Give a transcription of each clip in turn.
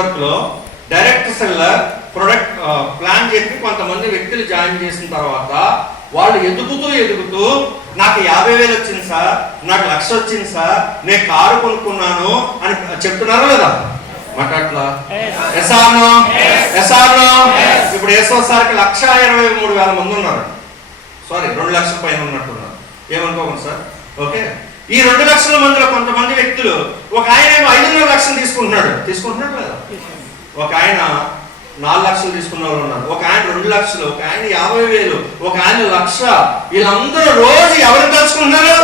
Network లో direct seller product plan చెప్పి కొంతమంది వ్యక్తులు జాయిన్ చేసిన తర్వాత వాళ్ళు ఎదుగుతూ నాకు 50,000 వచ్చింది సార్, నాకు 1,00,000 వచ్చింది సార్, నేను కారు కొనుక్కున్నాను అని చెప్తున్నారా లేదా? మాట్లాడలా ఎస్ఆర్నో ఇప్పుడు సార్కి 1,23,000 మంది ఉన్నారు. సారీ 2 లక్షల పైన ఉన్నట్టున్నారు, ఏమనుకోకండి సార్. ఓకే, ఈ 2 లక్షల మందిలో కొంతమంది వ్యక్తులు, ఒక ఆయన 5,5 లక్షలు తీసుకుంటున్నాడు లేదా? ఒక ఆయన 4 లక్షలు తీసుకున్న వాళ్ళు ఉన్నారు, ఒక ఆయన 2 లక్షలు, ఒక ఆయన 50,000, ఒక ఆయన 1,00,000. వీళ్ళందరూ రోజు ఎవరు తలుచుకుంటున్నారు?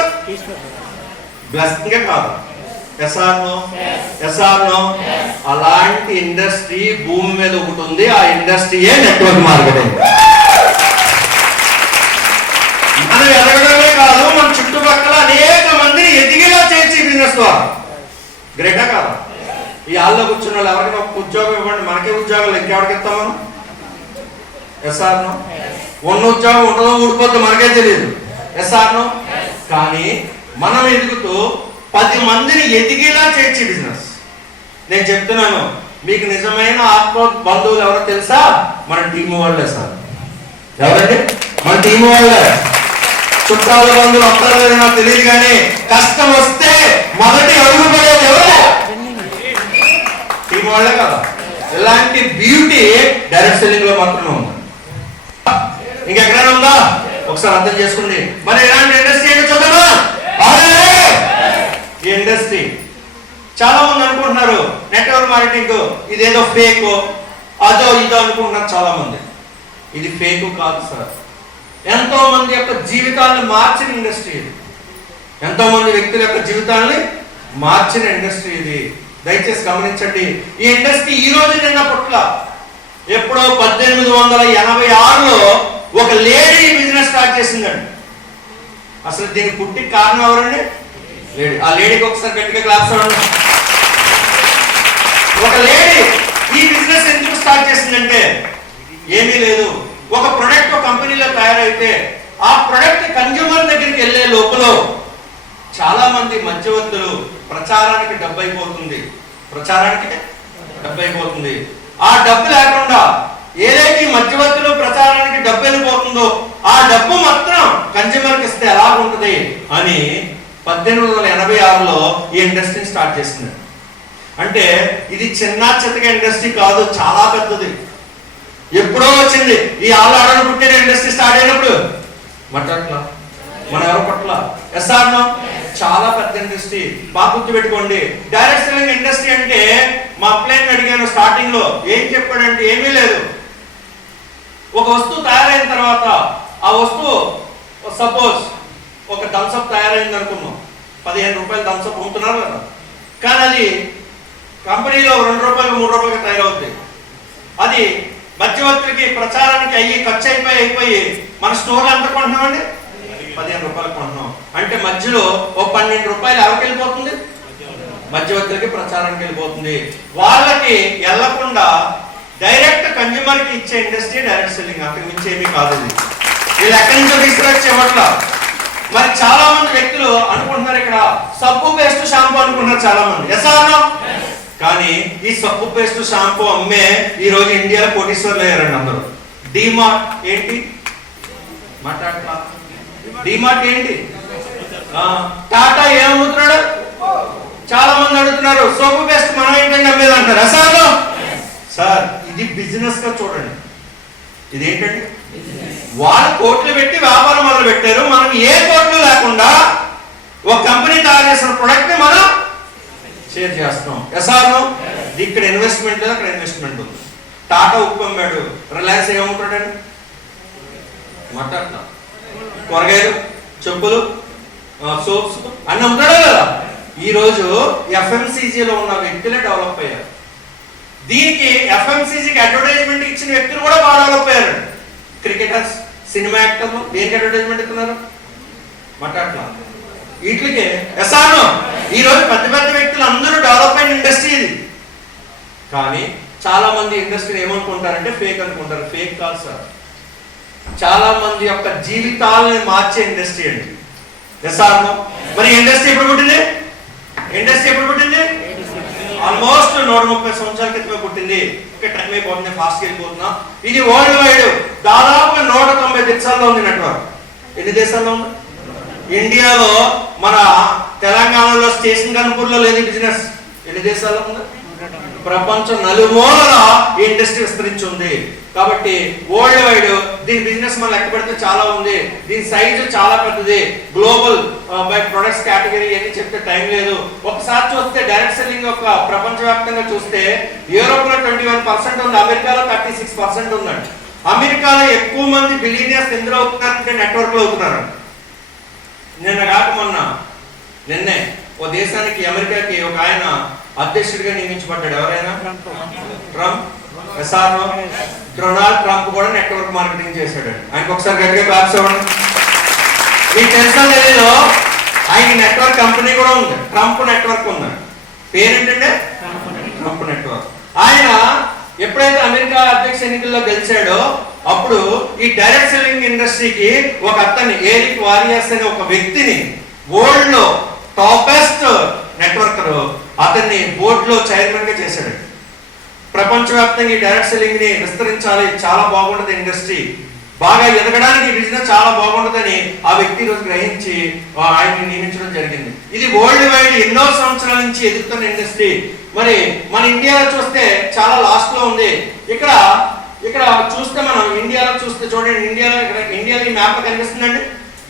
బ్లెస్సింగే కాదు. ఎస్ఆర్నో అలాంటి ఇండస్ట్రీ భూమి మీద ఒకటి ఉంది, ఆ ఇండస్ట్రీయే నెట్వర్క్ మార్కెటింగ్. మనం ఎదగడమే కాదు, మన చుట్టుపక్కల అనేక మందిని ఎదిగేలా చేసి బిజినెస్ ద్వారా. గ్రేటా కాదా? ఈ హాల్లో కూర్చున్న వాళ్ళు ఎవరికి ఒక ఉద్యోగం ఇవ్వండి, మనకే ఉద్యోగాలు ఇంకెవరికి ఇస్తాం మనం? ఎస్ఆర్నో ఉన్న ఉద్యోగం ఉండదో ఊడిపోద్దు మనకే తెలియదు. ఎస్ఆర్నో కానీ మనం ఎదుగుతూ 10 మందిని ఎదిగేలా చేర్చి బిజినెస్. నేను చెప్తున్నాను, మీకు నిజమైన ఆత్మ బంధువులు ఎవరో తెలుసా? మన టీం వాళ్ళే సార్. ఎవరండి? మన టీం వాళ్ళే. చుట్టాల బంధువులు వస్తారో లేదో నాకు తెలియదు, కానీ కష్టం వస్తే మొదటి అడుగు పడేది ఎవరే? టీం వాళ్ళే కదా. ఇలాంటి బ్యూటీ డైరెక్ట్ సెల్లింగ్ లో మాత్రమే ఉంది, ఇంకెక్కడైనా ఉందా? ఒకసారి అర్థం చేసుకోండి. మరి ఇలాంటి ఇండస్ట్రీ ఏంటో చూద్దామా? ఈ ఇండస్ట్రీ చాలా మంది అనుకుంటున్నారు నెట్వర్క్ మార్కెటింగ్ ఇదేదో ఫేక్, అదో ఇదో అనుకుంటున్నారు చాలా మంది. ఇది ఫేక్ కాదు సార్. ఎంతో మంది యొక్క జీవితాలను మార్చిన ఇండస్ట్రీ ఇది. ఎంతో మంది వ్యక్తుల యొక్క జీవితాలని మార్చిన ఇండస్ట్రీ ఇది. దయచేసి గమనించండి. ఈ ఇండస్ట్రీ ఈ రోజు నిన్న పుట్ల. ఎప్పుడో 1886లో ఒక లేడీ బిజినెస్ స్టార్ట్ చేసిందండి. అసలు దీనికి పుట్టి కారణం ఎవరండి? లేడీ. ఆ లేడీకి ఒకసారి గట్టిగా క్లాప్స్ అవ్వండి. ఒక లేడీ ఈ బిజినెస్ ఎందుకు స్టార్ట్ చేసిందంటే ఏమీ లేదు. ఒక ప్రొడక్ట్ ఒక కంపెనీలో తయారైతే ఆ ప్రొడక్ట్ కన్జ్యూమర్ దగ్గరికి వెళ్ళే లోపల చాలా మంది మధ్యవర్తులు ప్రచారానికి డబ్బు అయిపోతుంది. ఆ డబ్బు లేకుండా ఏదైతే మధ్యవర్తులు ప్రచారానికి డబ్బు వెళ్ళిపోతుందో ఆ డబ్బు మాత్రం కన్జ్యూమర్కి ఇస్తే ఎలా ఉంటుంది అని 1886లో ఈ ఇండస్ట్రీని స్టార్ట్ చేసింది. అంటే ఇది చిన్న చితక ఇండస్ట్రీ కాదు, చాలా పెద్దది. ఎప్పుడో వచ్చింది. ఈ ఆడను పుట్టిన ఇండస్ట్రీ స్టార్ట్ అయినప్పుడు మట్లా మన ఎవరు పట్ల ఎస్ఆర్నో చాలా పెద్ద ఇండస్ట్రీ. బాగా గుర్తుపెట్టుకోండి. డైరెక్ట్ సెల్లింగ్ ఇండస్ట్రీ అంటే మా అప్లైన్ అడిగాను స్టార్టింగ్ లో, ఏం చెప్పాడంటే ఏమీ లేదు. ఒక వస్తువు తయారైన తర్వాత ఆ వస్తువు సపోజ్ ఒక థమ్స్అప్ తయారైంది అనుకున్నాం, 15 రూపాయలు థమ్స్అప్ అమ్ముతున్నారు కదా, కానీ అది కంపెనీలో 2 రూపాయలు 3 రూపాయలకి తయారవుతుంది. అది మధ్యవర్తులకి ప్రచారానికి అయ్యి ఖర్చు అయిపోయి మన స్టోర్లో ఎంత కొంటున్నామండి? 15 రూపాయలు కొంటున్నాం. అంటే మధ్యలో ఓ 12 రూపాయలు ఎవరికి వెళ్ళిపోతుంది? మధ్యవర్తులకి ప్రచారానికి వెళ్ళిపోతుంది. వాళ్ళకి వెళ్లకుండా డైరెక్ట్ కన్జ్యూమర్ కి ఇచ్చే ఇండస్ట్రీ డైరెక్ట్ సెల్లింగ్. అంతకు మించి ఏమీ కాదు. వీళ్ళు ఎక్కడి నుంచో రీసెర్చ్ ఇవ్వట్లా. మరి చాలా మంది వ్యక్తులు అనుకుంటున్నారు ఇక్కడ సబ్బు పేస్ట్ షాంపూ అనుకుంటున్నారు చాలా మంది. ఎస్ఆర్నో కానీ ఈ సబ్బు పేస్ట్ షాంపూ అమ్మే ఈ రోజు ఇండియాలో కోటీశ్వర్లు అయ్యారండి అందరూ. డిమార్ట్ ఏంటి? మాట్లాడట్లా. డిమార్ట్ ఏంటి? టాటా ఏమవుతున్నాడు? చాలా మంది అడుగుతున్నారు సోపు పేస్ట్ మనం ఏంటంటే అమ్మేది అంటారు. ఎస్ఆర్నో సార్ ఇది బిజినెస్ గా చూడండి. ఇదేంటండి? వాళ్ళు కోట్లు పెట్టి వ్యాపారం మొదలు పెట్టారు. మనం ఏ కోట్లు లేకుండా ఒక కంపెనీ తయారు చేసిన ప్రొడక్ట్ ని మనం షేర్ చేస్తున్నాం. ఎస్ఆర్నో ఇక్కడ ఇన్వెస్ట్మెంట్ లేదు, అక్కడ ఇన్వెస్ట్మెంట్ ఉంది. టాటా ఉప్పు అమ్మాడు, రిలయన్స్ ఏమమ్ముతాడండి? మాట్లాడుతున్నాం. కూరగాయలు, చెప్పులు, సోప్స్ అన్ని అమ్ముతాడా కదా. ఈ రోజు ఎఫ్ఎంసీజీలో ఉన్న వ్యక్తులే డెవలప్ అయ్యారు. దీనికి ఎఫ్ఎంసీజీకి అడ్వర్టైజ్మెంట్ ఇచ్చిన వ్యక్తులు కూడా బాగా డెవలప్ అయ్యారు. క్రికెటర్స్, సినిమా యాక్టర్లు దేనికి అడ్వర్టైజ్మెంట్ ఇస్తున్నారు? మాట్లాడట్లా. వీటికి ఎస్ఆర్నో ఈ రోజు పెద్ద పెద్ద వ్యక్తులు అందరూ డెవలప్ అయిన ఇండస్ట్రీ ఇది. కానీ చాలా మంది ఇండస్ట్రీ ఏమనుకుంటారంటే ఫేక్ అనుకుంటారు. ఫేక్ కాదు సార్. చాలా మంది యొక్క జీవితాలను మార్చే ఇండస్ట్రీ అండి ఎస్ఆర్నో. మరి ఇండస్ట్రీ ఎప్పుడు పుట్టింది? ఆల్మోస్ట్ 130 సంవత్సరాల క్రితమే పుట్టింది. ఓకే, టైం అయిపోతుంది, ఫాస్ట్ వెళ్ళిపోతున్నా. ఇది వరల్డ్ వైడ్ దాదాపుగా 190 దేశాల్లో ఉంది నెట్వర్క్. ఎన్ని దేశాల్లో ఉంది? ఇండియాలో మన తెలంగాణలో స్టేషన్ కనుపూర్లో లేదు బిజినెస్. ఎన్ని దేశాల్లో ఉంది? ప్రపంచం నలుమూలల ఈ ఇండస్ట్రీ విస్తరించి ఉంది. కాబట్టి వరల్డ్ వైడ్ దీని బిజినెస్ మనం లెక్క పెడితే చాలా ఉంది. దీని సైజు చాలా పెద్దది. గ్లోబల్ బై ప్రొడక్ట్స్ కేటగిరీ అని చెప్తే టైం లేదు. ఒకసారి చూస్తే డైరెక్ట్ సెల్లింగ్ యొక్క ప్రపంచవ్యాప్తంగా చూస్తే యూరోప్ లో 21% ఉంది, అమెరికాలో 36% ఉందండి. అమెరికాలో ఎక్కువ మంది బిలియనియర్స్ ఎందులో అవుతున్నారంటే నెట్వర్క్ లో అవుతున్నారు. నిన్నే ఓ దేశానికి అమెరికాకి ఒక ఆయన అధ్యక్షుడిగా నియమించబడ్డాడు. ఎవరైనా? ట్రంప్. డొనాల్డ్ ట్రంప్ కూడా నెట్వర్క్ మార్కెటింగ్ చేశాడు. ఆయనకు ఒకసారి గట్టిగా క్లాప్స్ ఇవ్వండి. మీకు తెలిసిన తెలియదు, ఆయన నెట్వర్క్ కంపెనీ కూడా ఉంది, ట్రంప్ నెట్వర్క్ ఉంది. పేరేంటంటే ట్రంప్ నెట్వర్క్. ఆయన ఎప్పుడైతే అమెరికా అధ్యక్ష ఎన్నికల్లో గెలిచాడో అప్పుడు ఈ డైరెక్ట్ సెల్లింగ్ ఇండస్ట్రీకి ఒక అతన్ని, ఎరిక్ వారియర్స్ అనే ఒక వ్యక్తిని, వరల్డ్ లో టాపెస్ట్ నెట్వర్కర్, అతన్ని బోర్డ్ లో చైర్మన్ గా చేశాడు. ప్రపంచవ్యాప్తంగా ఈ డైరెక్ట్ సెల్లింగ్ ని విస్తరించాలి, చాలా బాగుంటుంది ఇండస్ట్రీ, బాగా ఎదగడానికి బిజినెస్ చాలా బాగుంటుందని ఆ వ్యక్తి రోజు గ్రహించి ఆయన్ని నియమించడం జరిగింది. ఇది వరల్డ్ వైడ్ ఎన్నో సంవత్సరాల నుంచి ఎదుగుతున్న ఇండస్ట్రీ. మరి మన ఇండియాలో చూస్తే చాలా లాస్ట్ లో ఉంది. ఇక్కడ చూస్తే మనం ఇండియాలో చూస్తే చూడండి, ఇండియాలో ఈ మ్యాప్ కనిపిస్తుందండి,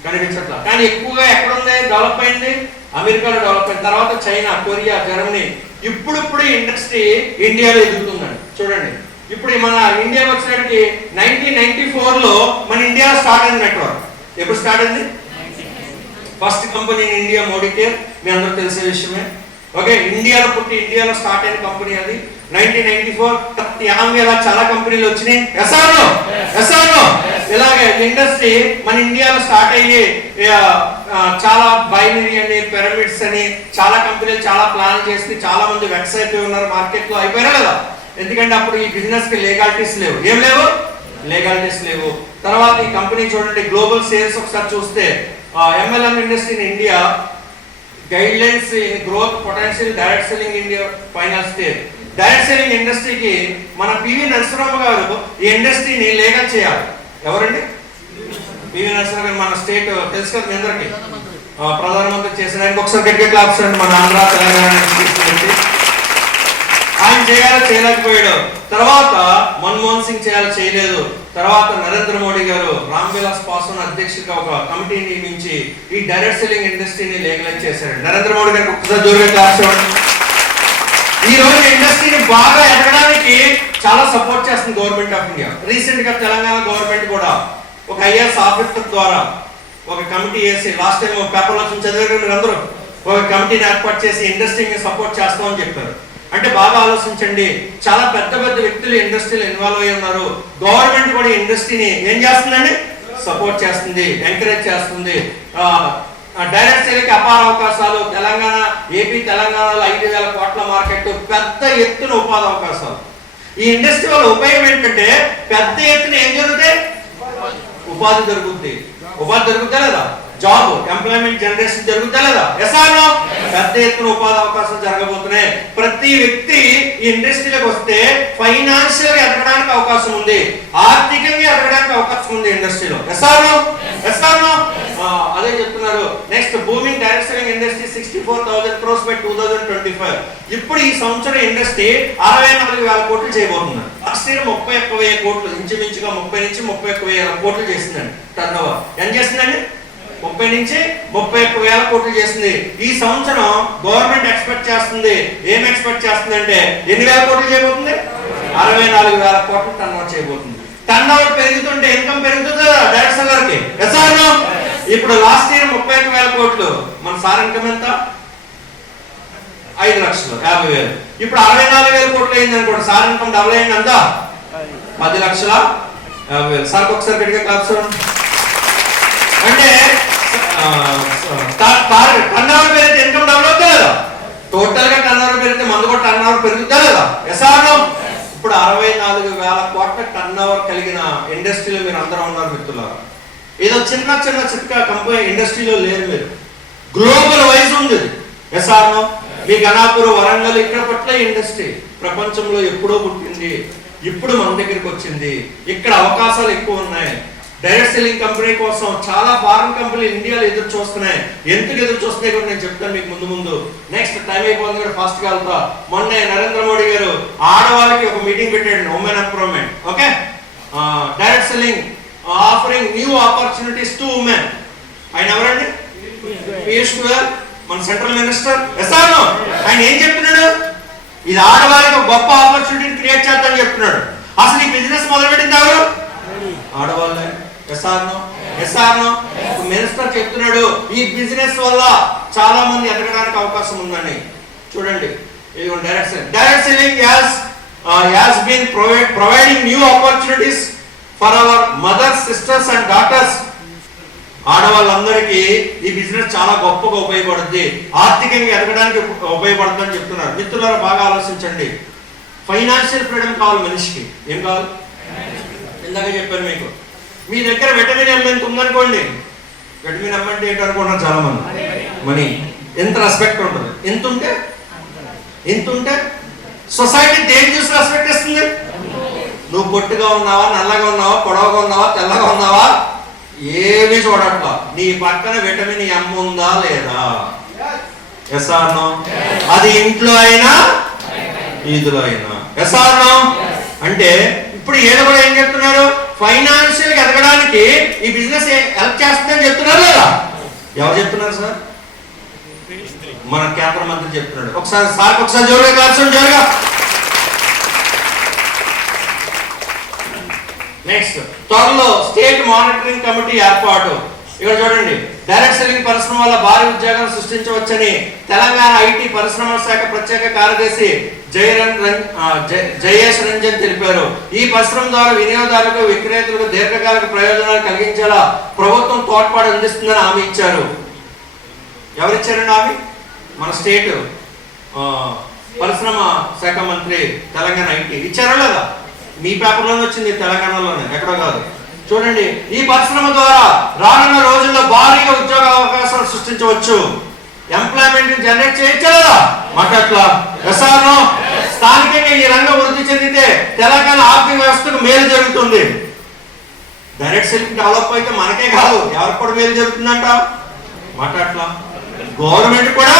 కనిపించట్లా. కానీ ఎక్కువగా ఎక్కడ ఉంది డెవలప్ అయింది? అమెరికాలో డెవలప్ అయిన తర్వాత చైనా, కొరియా, జర్మనీ. ఇప్పుడు ఇండస్ట్రీ ఇండియాలో ఎదుగుతుందండి. చూడండి, ఇప్పుడు మన ఇండియాకి వచ్చినప్పటికి 1994 లో మన ఇండియా స్టార్ట్ అయింది నెట్వర్క్. ఎప్పుడు స్టార్ట్ అయింది? First company in India Modi care, మీ అందరూ తెలిసే విషయమే. ఓకే, ఇండియాలో పుట్టి ఇండియాలో స్టార్ట్ అయిన కంపెనీ అది 1994. చాలా కంపెనీలు వచ్చినాయి. ఎస్ఆర్ఓ ఇలాగే ఇండస్ట్రీ మన ఇండియాలో స్టార్ట్ అయ్యి చాలా బైనరీ అని, పిరమిడ్స్ అని చాలా కంపెనీలు చాలా ప్లాన్ చేసి చాలా మంది వెక్స్ అయిపోయి ఉన్నారు, మార్కెట్ లో అయిపోయినా కదా. ఎందుకంటే అప్పుడు ఈ బిజినెస్ కి లీగాలిటీస్ లేవు. ఏం లేవు? లీగాలిటీస్ లేవు. తర్వాత ఈ కంపెనీ చూడండి, గ్లోబల్ సేల్స్ ఒకసారి చూస్తే MLM industry in India, guidelines in growth potential direct selling India final stage. Direct selling ఇండస్ట్రీకి మన పివి నరసింహరావు గారు ఈ ఇండస్ట్రీని లీగల్ చేయాలి. ఎవరండి? పివి నరసింహరావు గారు, మన స్టేట్ తెలుసు కదా మీ అందరికి, ప్రధానమంత్రి చేసడానికి ఒకసారి గట్టిగా క్లాప్స్ అండి. మన ఆంధ్ర తెలంగాణ ఆయన చేయలేకపోయాడు. తర్వాత మన్మోహన్ సింగ్ చేయలేదు. తర్వాత నరేంద్ర మోడీ గారు రామ్ విలాస్ పాస్వాన్ అధ్యక్షుడిగా ఒక కమిటీ నియమించి ఈ డైరెక్ట్ సెల్లింగ్ ఇండస్ట్రీని లీగలైజ్ చేశారు. నరేంద్ర మోడీ గారికి ఒకసారి జోరుగా క్లాప్స్ ఇవ్వండి. ఈ రోజు ఇండస్ట్రీని బాగా ఎదగడానికి చాలా సపోర్ట్ చేస్తుంది గవర్నమెంట్ ఆఫ్ ఇండియా. రీసెంట్ గా తెలంగాణ గవర్నమెంట్ కూడా ఒక ఐఏఎస్ ఆఫీసర్ ద్వారా ఒక కమిటీ వేసి, లాస్ట్ టైం పేపర్లో చదివారు మీరు అందరూ, ఒక కమిటీని ఏర్పాటు చేసి ఇండస్ట్రీని సపోర్ట్ చేస్తామని చెప్పారు. అంటే బాగా ఆలోచించండి, చాలా పెద్ద పెద్ద వ్యక్తులు ఇండస్ట్రీలో ఇన్వాల్వ్ అయ్యి ఉన్నారు. గవర్నమెంట్ కూడా ఇండస్ట్రీని ఏం చేస్తుందండి? సపోర్ట్ చేస్తుంది, ఎంకరేజ్ చేస్తుంది. డైరెక్ట్ సేల్కి అపార అవకాశాలు. ఏపీ తెలంగాణలో 5,000 కోట్ల మార్కెట్, పెద్ద ఎత్తున ఉపాధి అవకాశాలు. ఈ ఇండస్ట్రీ వల్ల ఉపయోగం ఏంటంటే పెద్ద ఎత్తున ఏం జరుగుతాయి? ఉపాధి దొరుకుతుంది. ఉపాధి దొరుకుతా లేదా? జాబ్, ఎంప్లాయ్మెంట్ జనరేషన్ జరుగుతా లేదా? ఎస్ఆర్ఓ పెద్ద ఎత్తున ఉపాధి అవకాశాలు జరగబోతున్నాయి. ప్రతి వ్యక్తి ఈ ఇండస్ట్రీలోకి వస్తే ఫైనాన్షియల్ గా ఎదగడానికి అవకాశం ఉంది, ఆర్థికంగా ఎదగడానికి అవకాశం ఉంది ఇండస్ట్రీలో. ఎస్ఆర్ఓ అదే చెప్తున్నారు. Next booming direct selling industry 64,000 crores by 2025. ఇప్పుడు ఈ సంవత్సరం ఇండస్ట్రీ 64,000 కోట్లు చేయబోతున్నారు. లాస్ట్ ఇయర్ 31,000 కోట్లు, ఇంచుమించుగా 30 నుంచి 31,000 కోట్లు చేసిందండి టర్న్ ఓవర్. ఏం చేసిందండి? 30 నుంచి 31,000 కోట్లు చేసింది. ఈ సంవత్సరం గవర్నమెంట్ ఎక్స్పెక్ట్ చేస్తుంది, ఏం ఎక్స్పెక్ట్ చేస్తుంది అంటే ఎన్ని వేల కోట్లు చేయబోతుంది? 64,000 కోట్లు టర్న్ ఓవర్ చేయబోతుంది. టర్న్ ఓవర్ పెరుగుతుంటే ఇన్కమ్ పెరుగుతుందా డైరెక్ట్ సెల్లర్ కి? ఎస్ఆర్ఓ ఇప్పుడు లాస్ట్ ఇయర్ 31,000 కోట్లు, మన సార్ ఇన్కమ్ ఎంత? 5,50,000. ఇప్పుడు 64,000 కోట్లు అయింది అనుకోండి, సార్ ఇన్కమ్ డబుల్ అయింది అంతా 10,50,000. సార్కి ఒకసారి గట్టిగా క్లాప్స్. అంటే టర్న్ ఓవర్ పెరిగితే ఇన్కమ్ డబుల్ అవుతా లేదా? టోటల్ గా టర్న్ ఓవర్ పెరిగితే మందు కూడా టర్న్ ఓవర్ పెరుగుతా లేదా? ఎస్ఆర్ఓ ఇప్పుడు 64,000 కోట్ల టర్న్ ఓవర్ కలిగిన ఇండస్ట్రీలో మీరు అందరూ ఉన్నారు మిత్రులారా. ఏదో చిన్న చిట్కా కంపెనీ ఇండస్ట్రీలో లేరు మీరు, గ్లోబల్ వైజ్ ఉంది. ఎస్ఆర్ఓ మీ గణాపూర్, వరంగల్ ఇక్కడ పట్ల ఇండస్ట్రీ ప్రపంచంలో ఎప్పుడో పుట్టింది, ఇప్పుడు మన దగ్గరికి వచ్చింది. ఇక్కడ అవకాశాలు ఎక్కువ ఉన్నాయి. డైరెక్ట్ సెల్లింగ్ కంపెనీ కోసం చాలా ఫారెన్ కంపెనీలు ఇండియాలో ఎదురు చూస్తున్నాయి. ఎందుకు ఎదురు చూస్తున్నాయి కూడా నేను చెప్తాను మీకు ముందు. నెక్స్ట్ టైం అయిపోతుంది కూడా ఫాస్ట్ గా వెళ్తా. మొన్నే నరేంద్ర మోడీ గారు ఆడవాళ్ళకి ఒక మీటింగ్ పెట్టాడు, women empowerment. Okay, direct selling offering new opportunities to women. ఆయన ఎవరండి? పీయూష్ గోయల్, మన సెంట్రల్ మినిస్టర్. ఆయన ఏం చెప్తున్నాడు? ఇది ఆడవాళ్ళకి ఒక గొప్ప ఆపర్చునిటీని క్రియేట్ చేద్దామని చెప్తున్నాడు. అసలు ఈ బిజినెస్ మొదలుపెట్టింది ఎవరు? ఆడవాళ్ళే. మినిస్టర్ చెప్తున్నాడు ఈ బిజినెస్ వల్ల చాలా మంది ఎదగడానికి అవకాశం ఉందని. చూడండి, direct selling has been providing new opportunities for our mothers, sisters and daughters. ఆడవాళ్ళందరికీ ఈ బిజినెస్ చాలా గొప్పగా ఉపయోగపడుతుంది, ఆర్థికంగా ఎదగడానికి ఉపయోగపడుతుందని చెప్తున్నారు. మిత్రులారా బాగా ఆలోచించండి. ఫైనాన్షియల్ ఫ్రీడమ్ కావాలి మనిషికి. ఏం కావాలి? ఇందాక చెప్పాను మీకు. మీ దగ్గర విటమిన్ ఎం ఎంత ఉందనుకోండి, విటమిన్ ఎం అంటే ఏంటనుకుంటున్నారు చాలా మంది? మనీ. ఎంత రెస్పెక్ట్ ఉంటుంది? ఎంత ఉంటే సొసైటీ దేని చూసి రెస్పెక్ట్ ఇస్తుంది? నువ్వు పొట్టుగా ఉన్నావా, నల్లగా ఉన్నావా, పొడవగా ఉన్నావా, తెల్లగా ఉన్నావా, ఏమీ చూడట్లా. నీ పక్కన విటమిన్ ఎం ఉందా లేదా? Yes or no? అది ఇంట్లో అయినా ఈదులో అయినా. Yes or no? అంటే ఇప్పుడు ఏదో కూడా ఏం చెప్తున్నారు? ఫైనాన్షియల్ గా ఎదగడానికి ఈ బిజినెస్ హెల్ప్ చేస్తుందని చెప్తున్నారు లేదా? ఎవరు చెప్తున్నారు సార్? మన కేంద్ర మంత్రి చెప్తున్నాడు. ఒకసారి జోరుగా క్లాప్స్ జోరుగా. నెక్స్ట్, త్వరలో స్టేట్ మానిటరింగ్ కమిటీ ఏర్పాటు. ఇక్కడ చూడండి, డైరెక్ట్ సెల్లింగ్ పరిశ్రమ వల్ల భారీ ఉద్యోగాలు సృష్టించవచ్చని తెలంగాణ ఐటీ పరిశ్రమల శాఖ ప్రత్యేక కార్యదర్శి జయేష్ రంజన్ తెలిపారు. ఈ పరిశ్రమ ద్వారా వినియోగదారులకు, విక్రేతలకు దీర్ఘకాలిక ప్రయోజనాలు కలిగించేలా ప్రభుత్వం తోడ్పాటు అందిస్తుందని హామీ ఇచ్చారు. ఎవరిచ్చారండి హామీ? మన స్టేట్ పరిశ్రమ శాఖ మంత్రి తెలంగాణ ఐటీ ఇచ్చారా లేదా? మీ పేపర్లోనే వచ్చింది, తెలంగాణలోనే, ఎక్కడో కాదు. చూడండి, ఈ పరిశ్రమ ద్వారా రానున్న రోజుల్లో భారీగా ఉద్యోగ అవకాశాలు సృష్టించవచ్చు, ఎంప్లాయ్మెంట్ జనరేట్ చేయొచ్చు లేదా? మాట్లాడలా. ఎస్ఆర్నో? స్థానికంగా ఈ రంగం వృద్ధి చెందితే తెలంగాణ ఆర్థిక వ్యవస్థకు మేలు జరుగుతుంది. డైరెక్ట్ సెల్లింగ్ డెవలప్ అయితే మనకే కాదు, ఎవరికి కూడా మేలు జరుగుతుందంట. మాట్లాడలా. గవర్నమెంట్ కూడా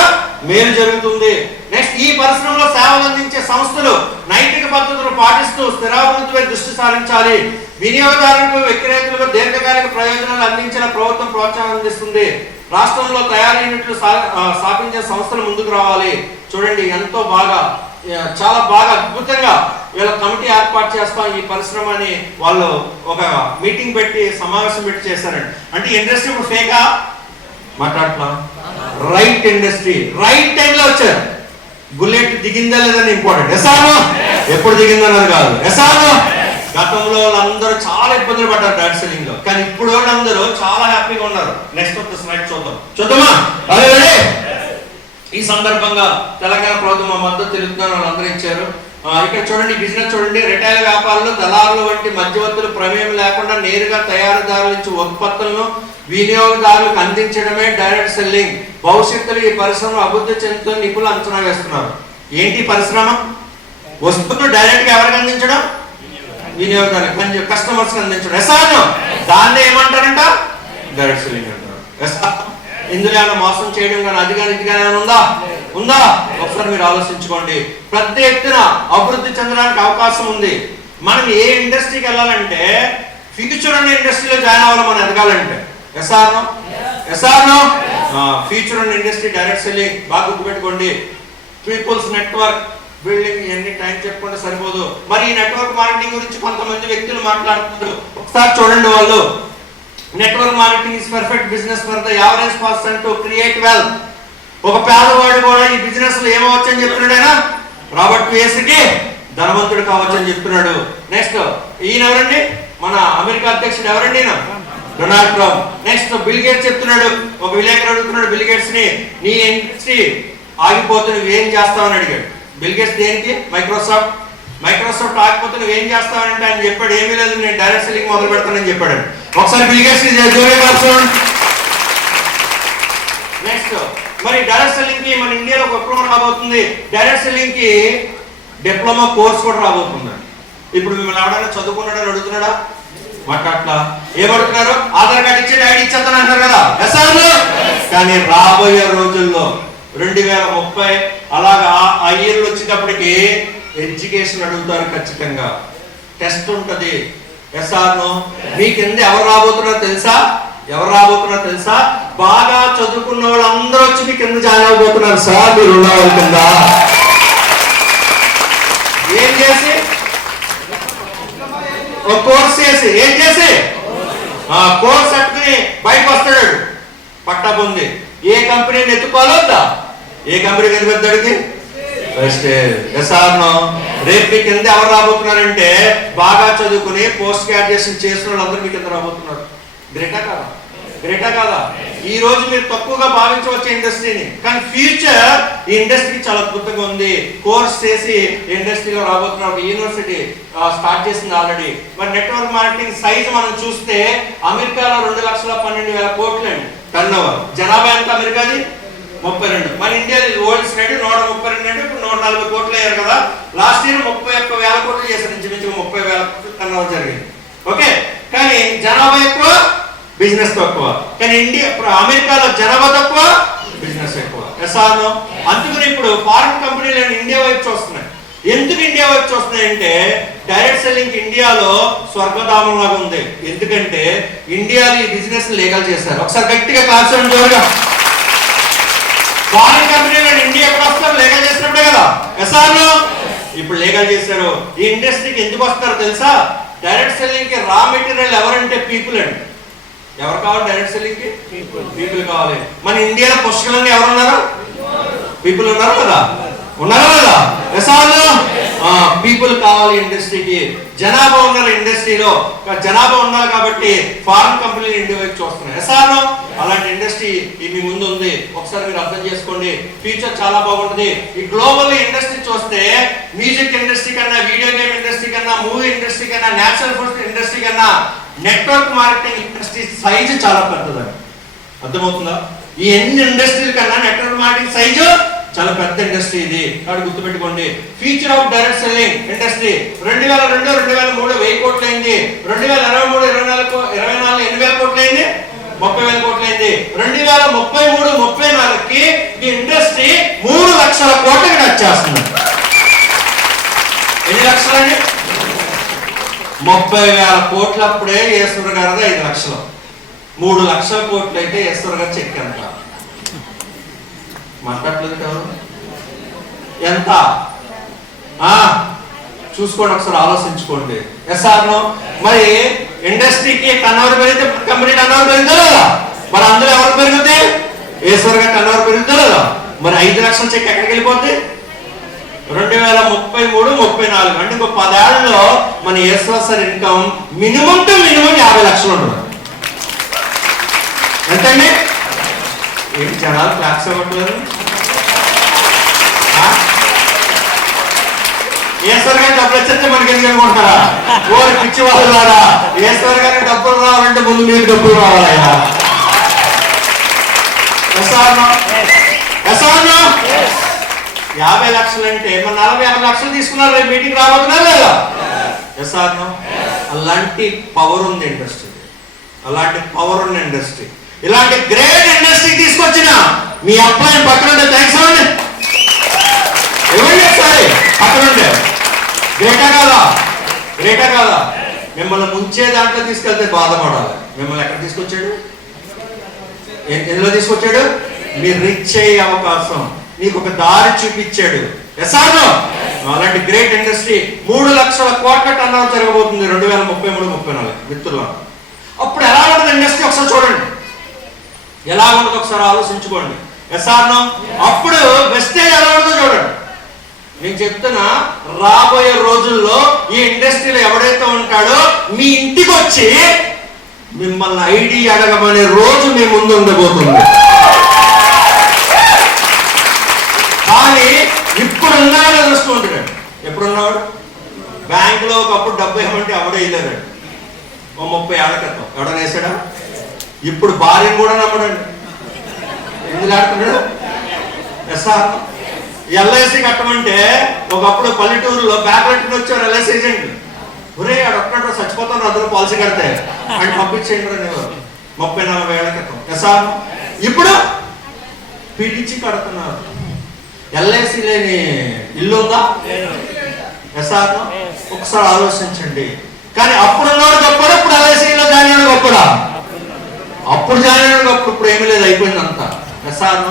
మేలు జరుగుతుంది. నెక్స్ట్, ఈ పరిశ్రమలో సేవలు అందించే సంస్థలు నైతిక పద్ధతులు పాటిస్తూ స్థిరాభివృద్ధిపై దృష్టి సారించాలి. వినియోగదారులకు, విక్రేతలకు దీర్ఘకాలిక ప్రయోజనాలు అందించిన ప్రభుత్వం ప్రోత్సాహం అందిస్తుంది. రాష్ట్రంలో తయారీ యూనిట్లు స్థాపించే సంస్థలు ముందుకు రావాలి. చూడండి, ఎంతో బాగా, చాలా బాగా అద్భుతంగా వీళ్ళ కమిటీ ఏర్పాటు చేస్తాం ఈ పరిశ్రమని వాళ్ళు ఒక మీటింగ్ పెట్టి, సమావేశం పెట్టి చేశారండి. అంటే ఇండస్ట్రీ ఇప్పుడు ఫేకా? మాట్లాడలా. రైట్ ఇండస్ట్రీ రైట్ టైంలో వచ్చారు. బుల్లెట్ దిగిందా లేదని ఇంపార్టెంట్. ఎసాను ఎప్పుడు దిగిందన్నది కాదు. ఎసాను గతంలో వాళ్ళందరూ చాలా ఇబ్బందులు పడ్డారు డైరెక్ట్ సెల్లింగ్ లో, కానీ ఇప్పుడు వాళ్ళందరూ చాలా హ్యాపీగా ఉన్నారు. నెక్స్ట్ ఒక స్లైడ్ చూద్దామా? అదే ఈ సందర్భంగా తెలంగాణ ప్రభుత్వం మద్దతు తెలుపుతున్న వాళ్ళందరూ ఇచ్చారు. ఇక్కడ చూడండి, బిజినెస్ చూడండి, రిటైల్ వ్యాపారులు, దళారులు వంటి మధ్యవర్తులు ప్రమేయం లేకుండా నేరుగా తయారీదారుల నుంచి ఉత్పత్తులను వినియోగదారులకు అందించడమే డైరెక్ట్ సెల్లింగ్. భవిష్యత్తులో ఈ పరిశ్రమ అభివృద్ధి చెందుతున్న నిపుణులు అంచనా వేస్తున్నారు. ఏంటి పరిశ్రమ? వస్తువులు డైరెక్ట్ గా ఎవరికి అందించడం? వినియోగదారులకు, కస్టమర్స్ అందించడం. ఎసాను దాన్ని ఏమంటారంట? డైరెక్ట్ సెల్లింగ్ అంటారు. ఇందులో ఏమైనా మోసం చేయడం కానీ అది కానీ ఇది కానీ ఉందా? ఒకసారి మీరు ఆలోచించుకోండి. పెద్ద ఎత్తున అభివృద్ధి చెందడానికి అవకాశం ఉంది. మనం ఏ ఇండస్ట్రీకి వెళ్ళాలంటే ఫ్యూచర్ అనే ఇండస్ట్రీలో జాయిన్ అవ్వాలి మనం ఎదగాలంటే. ఎస్ఆర్నో? ఫ్యూచర్ అనే ఇండస్ట్రీ డైరెక్ట్ సెల్లింగ్ బాగా గుర్తుపెట్టుకోండి. పీపుల్స్ నెట్వర్క్ బిల్డింగ్, ఎన్ని టైం చెప్పుకుంటే సరిపోదు. మరి ఈ నెట్వర్క్ మార్కెటింగ్ గురించి కొంతమంది వ్యక్తులు మాట్లాడుతున్నారు. ఒకసారి చూడండి, వాళ్ళు network marketing is perfect business for the average person to create wealth. ఒక పేదవాడు కూడా ఈ బిజినెస్ లో ఏమవచ్చు అని చెప్తున్నాడు ఆయన. రాబర్ట్ పిఎస్కి ధనవంతుడు కావచ్చు అని చెప్తున్నాడు. నెక్స్ట్, ఈయన ఎవరండి? మన అమెరికా అధ్యక్షుడు ఎవరండి? ఈయన Donald Trump. Next, bill gates చెప్తున్నాడు. ఒక విలేకరు అడుగుతున్నాడు బిల్ గేట్స్ ని, నీ ఇండస్ట్రీ ఆగిపోతే నువ్వేం చేస్తావని అడిగాడు. బిల్ గేట్స్ దేనికి? మైక్రోసాఫ్ట్ ఆగిపోతే నువ్వేం చేస్తావంటే ఆయన చెప్పాడు, ఏమీ లేదు, నేను డైరెక్ట్ సెల్లింగ్ మొదలు పెడతానని చెప్పాడు. ఒకసారి బిల్ గేట్స్. నెక్స్ట్, మరి డైరెక్ట్ సెల్లింగ్ కి మన ఇండియాలో ఒక విప్లవం రాబోతుంది. డైరెక్ట్ సెల్లింగ్ కి డిప్లొమా కోర్స్ కూడా రాబోతుంది. ఇప్పుడు మిమ్మల్ని ఎవడైనా చదువుకున్నాడని అడుగుతున్నాడా? మాట్లాడలా. ఏమడుగుతున్నారు? ఆధార్ కార్డు ఇచ్చి ఐడి ఇచ్చేస్తాను అంటారు కదా. కానీ రాబోయే రోజుల్లో 2030 అలాగా ఆ ఇయర్లు వచ్చేటప్పటికి ఎడ్యుకేషన్ అడుగుతారు ఖచ్చితంగా. టెస్ట్ ఉంటది. ఎస్ఆర్ను మీ కింద ఎవరు రాబోతున్నారో తెలుసా? ఎవరు రాబోతున్నారో తెలుసా? బాగా చదువుకున్న వాళ్ళందరూ వచ్చి మీ కింద జాయిన్ అవబోతున్నారు సార్. మీరు ఉన్న వాళ్ళ కింద ఏం చేసి ఒక కోర్స్ చేసి ఏం చేసి కోర్స్ కట్టుకుని బయటకు వస్తాడు. పట్టా పొంది ఏ కంపెనీని ఎత్తుకోవాలొద్దా? ఏ కంపెనీ కనిపెద్దాడికి ఎస్ఆర్నో రేపు మీ కింద ఎవరు రాబోతున్నారంటే బాగా చదువుకుని పోస్ట్ గ్రాడ్యుయేషన్ చేసిన వాళ్ళందరూ మీ కింద రాబోతున్నారు. గ్రేటా కాదా? గ్రేటా కాదా? ఈ రోజు మీరు తక్కువగా భావించవచ్చు ఇండస్ట్రీని, కానీ ఫ్యూచర్ ఈ ఇండస్ట్రీ చాలా అద్భుతంగా ఉంది. కోర్స్ చేసి ఇండస్ట్రీలో రాబోతున్న ఒక యూనివర్సిటీ స్టార్ట్ చేసింది ఆల్రెడీ. మరి నెట్వర్క్ మార్కెటింగ్ సైజ్ మనం చూస్తే అమెరికాలో 2,12,000 కోట్లు అండి టర్నోవర్. జనాభా ఎంత అమెరికాది? 32. మన ఇండియా వరల్డ్ రేట్ 132 అంటే ఇప్పుడు 140 కోట్లు అయ్యారు కదా. లాస్ట్ ఇయర్ 31,000 కోట్లు చేశారు. ఇంచుమించు 30,000 టర్నోవర్ జరిగింది. ఓకే, కానీ జనాభా ఎక్కువ, బిజినెస్ తక్కువ. కానీ అమెరికాలో జనాభా తక్కువ, బిజినెస్ ఎక్కువ. ఎస్ఆర్నో అందుకని ఇప్పుడు ఫారిన్ కంపెనీలు ఇండియా వైపు చూస్తున్నాయి. ఎందుకు ఇండియా వైపు చూస్తున్నాయి అంటే డైరెక్ట్ సెల్లింగ్ ఇండియాలో స్వర్గధామం లాగా ఉంది. ఎందుకంటే ఇండియాలో ఈ బిజినెస్ లీగల్ చేశారు. ఒకసారి గట్టిగా కాల్చండి జోరుగా. ఫారిన్ కంపెనీలు ఇండియా ఎక్కడ వస్తారు? లీగల్ చేసినప్పుడే కదా. ఎస్ఆర్నో ఇప్పుడు లీగల్ చేశారు. ఈ ఇండస్ట్రీకి ఎందుకు వస్తారో తెలుసా? డైరెక్ట్ సెల్లింగ్ కి రా మెటీరియల్ ఎవరంటే పీపుల్ అండి. ఎవరు కావాలి డైరెక్ట్ సెల్లింగ్ కి? పీపుల్ కావాలి. మన ఇండియాలో పుష్కలంగా ఎవరు ఉన్నారు? పీపుల్ ఉన్నారు కదా. ఉన్నారా కదా? ఎస్ఆర్నో పీపుల్ కావాలి ఇండస్ట్రీకి. జనాభా ఉన్నారు ఇండస్ట్రీలో. జనాభా ఉండాలి కాబట్టి ఫారిన్ కంపెనీలు ఇండియా వైపు చూస్తున్నాయి. ఎస్ఆర్నో అలాంటి ఇండస్ట్రీ మీ ముందు ఉంది. ఒకసారి మీరు అర్థం చేసుకోండి. ఫ్యూచర్ చాలా బాగుంటుంది. ఈ గ్లోబల్ ఇండస్ట్రీ చూస్తే మ్యూజిక్ ఇండస్ట్రీ కన్నా, వీడియో గేమ్ ఇండస్ట్రీ కన్నా, మూవీ ఇండస్ట్రీ కన్నా, నేచురల్ ఫుడ్ ఇండస్ట్రీ కన్నా నెట్వర్క్ మార్కెటింగ్ ఇండస్ట్రీ సైజు చాలా పెద్దదండి. అర్థమవుతుందా? ఈ ఎన్ని ఇండస్ట్రీల కన్నా నెట్వర్క్ మార్కెటింగ్ సైజు చాలా పెద్ద ఇండస్ట్రీ ఇది. కాబట్టి గుర్తుపెట్టుకోండి. Future of direct selling industry 2002, 2003 1000 కోట్లు అయింది. 2023, 24 8,000 కోట్లు అయింది. 30,000 కోట్లు అయింది. 2033, 34కి ఈ ఇండస్ట్రీ 3 లక్షల కోట్లకి టచ్ చేస్తుంది. ఎన్ని లక్షలండి? 30,000 కోట్లు. అప్పుడే ఈశ్వర్ గారిది 5 లక్షలు. 3 లక్షల కోట్లు అయితే ఈశ్వర్ గారు చెక్ ఎంత? మాట్లాడలేదు కదా. ఎంత చూసుకోండి, ఒకసారి ఆలోచించుకోండి. ఎస్ఆర్నో మరి ఇండస్ట్రీకి టర్నోవర్ పెరిగితే కంపెనీ టర్నోవర్ పెరుగుతుందా లేదా? మరి అందులో ఎవరు పెరుగుతుంది? ఈశ్వర్ గారు టర్నోవర్ పెరుగుతుందా లేదా? మరి 5 లక్షల చెక్ ఎక్కడికి వెళ్ళిపోద్ది? 2033, 34 అంటే ఇంకో 10 ఏళ్లలో మన Eshwar sir income minimum to minimum 50 లక్షలు ఉంటుంది. ఎంతండి? ఏంటి జనాలు క్లాక్స్ అవ్వట్లేదు? ఈశ్వర్ గారి డబ్బులు వచ్చేస్తే మనకి ఎందుకు అనుకుంటారా? ఓరి పిచ్చి వాళ్ళారా? ఈశ్వర్ గారికి డబ్బులు రావాలంటే ముందు మీరు డబ్బులు రావాలి. ఆయన 50 లక్షలు అంటే మన 40-50 లక్షలు తీసుకున్నారు. రేపు మీటింగ్ రాబోతున్నారు లేదా? ఎస్ఆర్నో అలాంటి పవర్ ఉంది ఇండస్ట్రీ. అలాంటి పవర్ ఉన్న ఇండస్ట్రీ, ఇలాంటి గ్రేట్ ఇండస్ట్రీ తీసుకొచ్చిన మీ అబ్బాయిని పక్కనుంటే థ్యాంక్స్ అవ్వండి. ఇవ్వండి ఒకసారి పక్కనుంటే. గ్రేటా కాదా? గ్రేటా కాదా? మిమ్మల్ని ముంచే దాంట్లో తీసుకెళ్తే బాధపడాలి. మిమ్మల్ని ఎక్కడ తీసుకొచ్చాడు? ఎందులో తీసుకొచ్చాడు? మీరు రిచ్ అయ్యే అవకాశం, నీకు ఒక దారి చూపించాడు. ఎస్ఆర్నో అలాంటి గ్రేట్ ఇండస్ట్రీ 3 లక్షల కోట్ల టర్నోవర్ జరగబోతుంది 2033, 34 మిత్రులు. అప్పుడు ఎలా ఉంటుంది ఇండస్ట్రీ ఒకసారి చూడండి. ఎలా ఉండదు ఒకసారి ఆలోచించుకోండి. ఎస్ఆర్నో అప్పుడు వెస్టేజ్ ఎలా ఉంటుందో చూడండి. నేను చెప్తున్నా, రాబోయే రోజుల్లో ఈ ఇండస్ట్రీలో ఎవడైతే ఉంటాడో మీ ఇంటికి వచ్చి మిమ్మల్ని ఐడి అడగమనే రోజు మీ ముందు ఉండబోతుంది. కానీ ఇప్పుడు ఉన్నాడు చూస్తూ ఉంటాడు. ఎప్పుడున్నాడు? బ్యాంకులో ఒకప్పుడు డబ్బు ఏమంటే ఎవడో వేయలేడు. ఓ 30 ఏళ్ల క్రితం ఎవడో వేసాడా? ఇప్పుడు భార్యను కూడా నమ్మడండి. ఎందుకు ఆడుతున్నాడు? ఎస్ఆర్ ఎల్ఐసి కట్టమంటే ఒకప్పుడు పల్లెటూరులో బ్యాక్ వచ్చారు ఎల్ఐసి ఏజెంట్. ఒరే అడొక్కడో చచ్చిపోతాను అందరూ పాలసీ కడితే అని పంపించేయండి అనేవారు 30-40 ఏళ్ల క్రితం. ఎస్ఆర్ ఇప్పుడు పిలిచి కడుతున్నారు. ఎల్ఐసి లేని ఇల్లు ఉందా? ఎస్ఆర్ ఒకసారి ఆలోచించండి. కానీ అప్పుడున్నాడు గొప్పడా, ఇప్పుడు ఎల్ఐసిలో జాయిన్ అయ్యాడు గొప్పడా? అప్పుడు జాయిన్ అయ్యాడు గొప్ప, ఇప్పుడు ఏమీ లేదు, అయిపోయింది అంతా. ఎస్ఆర్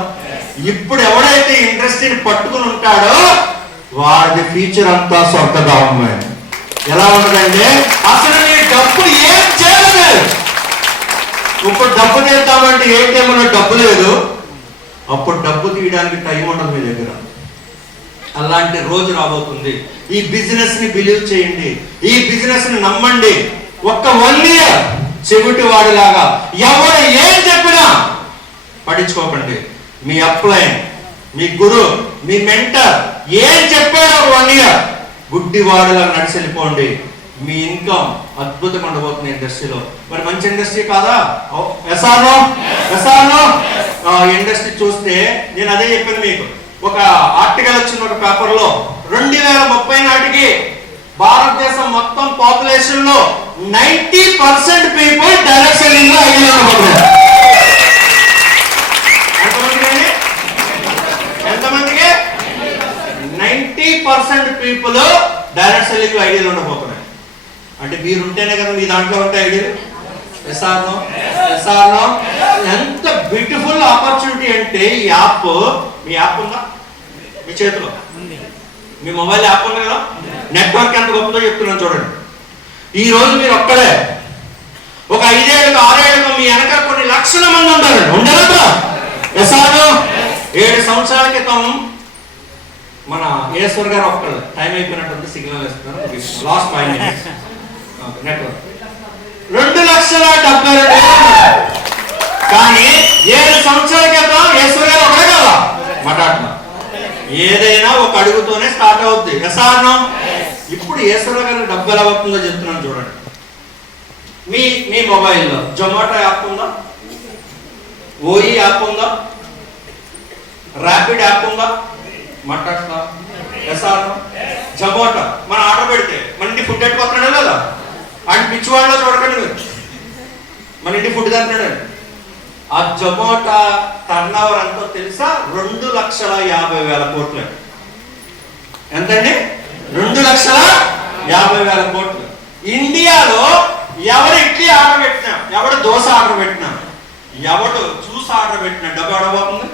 ఇప్పుడు ఎవడైతే ఇండస్ట్రీని పట్టుకుని ఉంటాడో వాడి ఫ్యూచర్ అంతా స్వర్గధామమే. ఎలా ఉంటుందంటే అసలు నీ డబ్బు ఏం చేయలేదు. ఇప్పుడు డబ్బు తీద్దామంటే ఏటీఎంలో డబ్బు లేదు, అప్పుడు డబ్బు తీయడానికి టైం ఉండదు మీ దగ్గర. అలాంటి రోజు రాబోతుంది. ఈ బిజినెస్ ని బిలీవ్ చేయండి, ఈ బిజినెస్ ని నమ్మండి. ఒక్క 1 year చెవిటి వాడిలాగా ఎవరు ఏం చెప్పినా పట్టించుకోకండి. మీ అప్లైన్, మీ గురు, మీ మెంటర్ ఏం చెప్పాడో 1 year గుడ్డి వాడిలాగా నడిచి వెళ్ళిపోండి. మీ ఇన్కమ్ అద్భుతంగా ఉండబోతుంది ఇండస్ట్రీలో. మరి మంచి ఇండస్ట్రీ కాదా? ఎస్ఆర్నో ఇండస్ట్రీ చూస్తే నేను అదే చెప్పాను మీకు. ఒక ఆర్టికల్ వచ్చింది ఒక పేపర్ లో, 2030 నాటికి భారతదేశం మొత్తం పాపులేషన్ లో 90% పీపుల్ డైరెక్ట్ సెల్లింగ్ లో ఐడియా ఉండబోతున్నారు. ఎంతమందికి? 90% పీపుల్ డైరెక్ట్ సెల్లింగ్ లో ఐడియాలు ఉండబోతున్నాయి. అంటే మీరు ఉంటేనే కదా మీ దాంట్లో ఉంటాయి ఐడియాలు. ఎస్ఆర్నో ఎంత బ్యూటిఫుల్ ఆపర్చునిటీ అంటే ఈ యాప్. మీ యాప్ ఉందా మీ చేతిలో? మీ మొబైల్ యాప్ ఉంది కదా? నెట్వర్క్ ఎంత గొప్పదో చెప్తున్నాను చూడండి. ఈ రోజు మీరు ఒక్కడే ఒక 5 ఏళ్ళకు 6 ఏళ్ళకు మీ వెనక కొన్ని లక్షల మంది ఉంటారండి. ఉండరా? ఎస్ఆర్నో 7 సంవత్సరాల క్రితం మన ఈశ్వర్ గారు ఒక్కళ్ళు టైం అయిపోయినట్టు సిగ్నల్ వేస్తున్నారు. Last 5 minutes network 2,72,000. కానీ 7 సంవత్సరాల క్రితం ఈశ్వర్ గారు ఒకడే కదా మాట్లాడుతున్నారు. ఏదైనా ఒక అడుగుతోనే స్టార్ట్ అవుద్ది. ఎస్ఆర్నో ఇప్పుడు ఈశ్వర గారి డబ్బు ఎలా అవుతుందో చెప్తున్నాను చూడండి. మీ మొబైల్లో జొమాటో యాప్ ఉందా? ఓయి యాప్ ఉందా? ర్యాపిడ్ యాప్ ఉందా? మాట్లాడుతున్నా. ఎస్ఆర్నో జొమాటో మనం ఆర్డర్ పెడితే మన ఇంటి ఫుడ్ ఎట్టుకొస్తున్నాడే లేదా? అండ్ పిచ్చివాళ్ళలో చూడకండి మీరు, మన ఇంటి ఫుడ్ తింటున్నాడు. ఆ జొమాటో టర్న్ ఓవర్ ఎంతో తెలుసా? 2,50,000 కోట్లు. ఎంతండి? 2,50,000 కోట్లు. ఇండియాలో ఎవరు ఇడ్లీ ఆర్డర్ పెట్టినా, ఎవడు దోశ ఆర్డర్ పెట్టినా, ఎవడు జ్యూస్ ఆర్డర్ పెట్టినా డబ్బు ఎవడబోతుంది?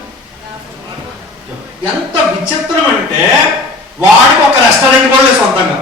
ఎంత విచిత్రం అంటే వాడికి ఒక రెస్టారెంట్ కూడా లేదు సొంతంగా.